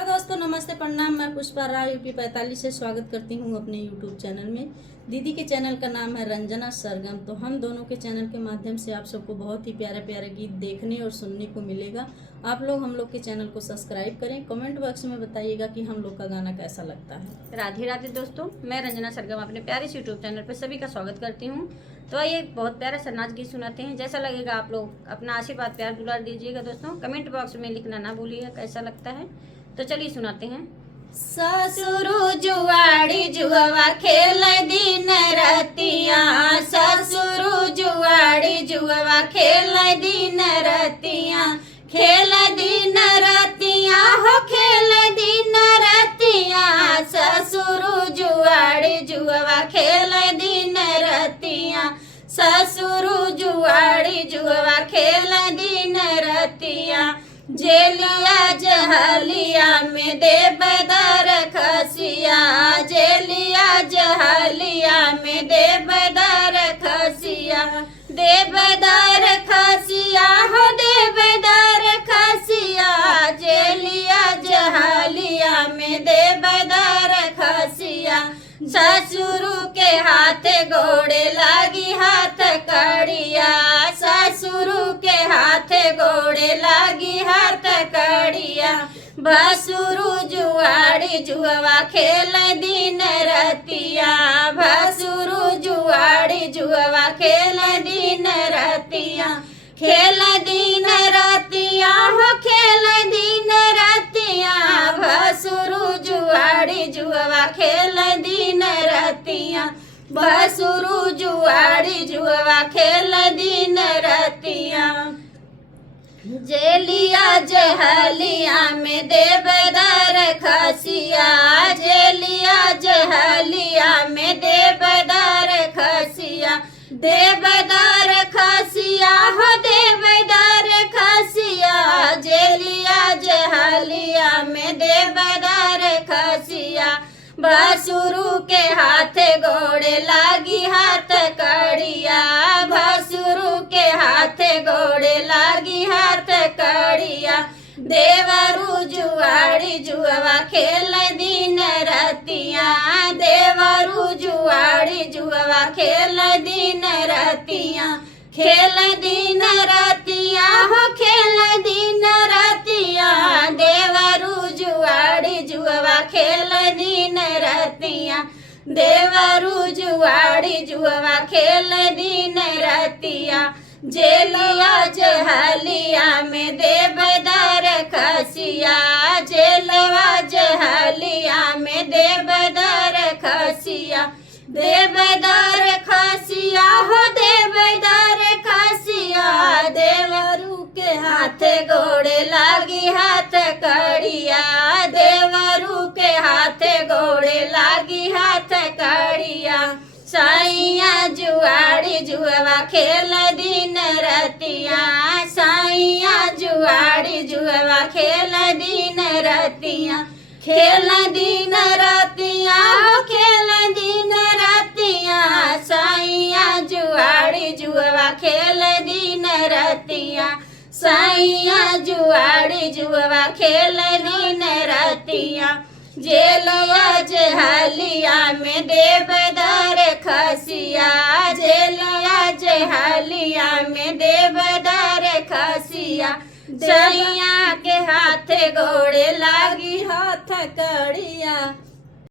दोस्तों नमस्ते प्रणाम। मैं पुष्पा राय यूपी 45 से स्वागत करती हूँ अपने यूट्यूब चैनल में। दीदी के चैनल का नाम है रंजना सरगम। तो हम दोनों के चैनल के माध्यम से आप सबको बहुत ही प्यारे प्यारे गीत देखने और सुनने को मिलेगा। आप लोग हम लोग के चैनल को सब्सक्राइब करें। कमेंट बॉक्स में बताइएगा कि हम लोग का गाना कैसा लगता है। राधे राधे दोस्तों, मैं रंजना सरगम अपने प्यारे से यूट्यूब चैनल पर सभी का स्वागत करती हूँ। तो आइए एक बहुत प्यारा सा नाच गीत सुनाते हैं। जैसा लगेगा आप लोग अपना आशीर्वाद प्यार दुलार दीजिएगा दोस्तों। कमेंट बॉक्स में लिखना ना भूलिएगा कैसा लगता है। तो चलिए सुनाते हैं। ससुरु जुआड़ी जुआ खेल दिन रतिया, ससुरु जुआड़ी जुआ खेल दिन रतिया, खेल दिन रतिया हो खेल दिन रतिया, ससुरु जुआड़ी जुआ खेल दिन रतिया, ससुरु जुआड़ी जुआ खेल दिन रतिया, जेलिया जहलिया में देवदार खसिया, जेलिया जहलिया में देवदार खसिया, देवदार खसिया हो देवदार खसिया, जेलिया जहलिया में देवदार खसिया, ससुरु के हाथ घोड़े लागी हाथ कड़िया, ससुरु के हाथ घोड़े लागी हाथ कड़िया, भसुरु जुआड़ी जुआ खेल दिन रतिया, भसुरु जुआड़ी जुआ खेल दिन रतिया, खेल दिन रतिया हो खेल दिन रतिया, भसुरु जुआड़ी जुआ खेल दिन रतिया, भसुरु जुआड़ी जुआ खेल दिन रतिया, जेलिया जहलिया में देवदार खसिया, जेलिया जहलिया में देवदार खसिया, देवदार खसिया हो देवदार खसिया, जेलिया जहलिया में देवदार खसिया, भसुरु के हाथ घोड़े लागी हाथ कड़िया, भसुरु के हाथ घोड़े लागी हाथ कड़िया, देवरु जुआड़ी जुआ खेल दिन रतिया, देवरु जुआड़ी जुआ खेल दिन रतिया, खेल दिन रतिया हो खेल दिन रतिया, देवरु जुआड़ी जुआ खेल दिन रतिया, देवरु जुआड़ी जुआ खेल दिन रतिया, जेलिया जहलिया में देवदार खसिया, जेलवा जहलिया में देवदार खसिया, देवदार खसिया हो देवदार खसिया, देवरु के हाथ घोड़े लागी हाथ कड़िया, देवरु के हाथ घोड़े लागी हाथ कड़िया, साइया जुआड़ी जुआ खेल दिन रतिया, साइया जुआड़ी जुआ खेल दिन रतिया, खेल दिन रतिया हो खेल दिन रतिया, साइया जुआड़ी जुआ खेल दिन रतिया, साइया जुआड़ी जुआ खेल दिन रतिया, जेलिया जहलिया में देवदार खसिया, जेलिया जहलिया में देवदार खसिया, जलिया के हाथ घोड़े लागी हाथ कड़िया।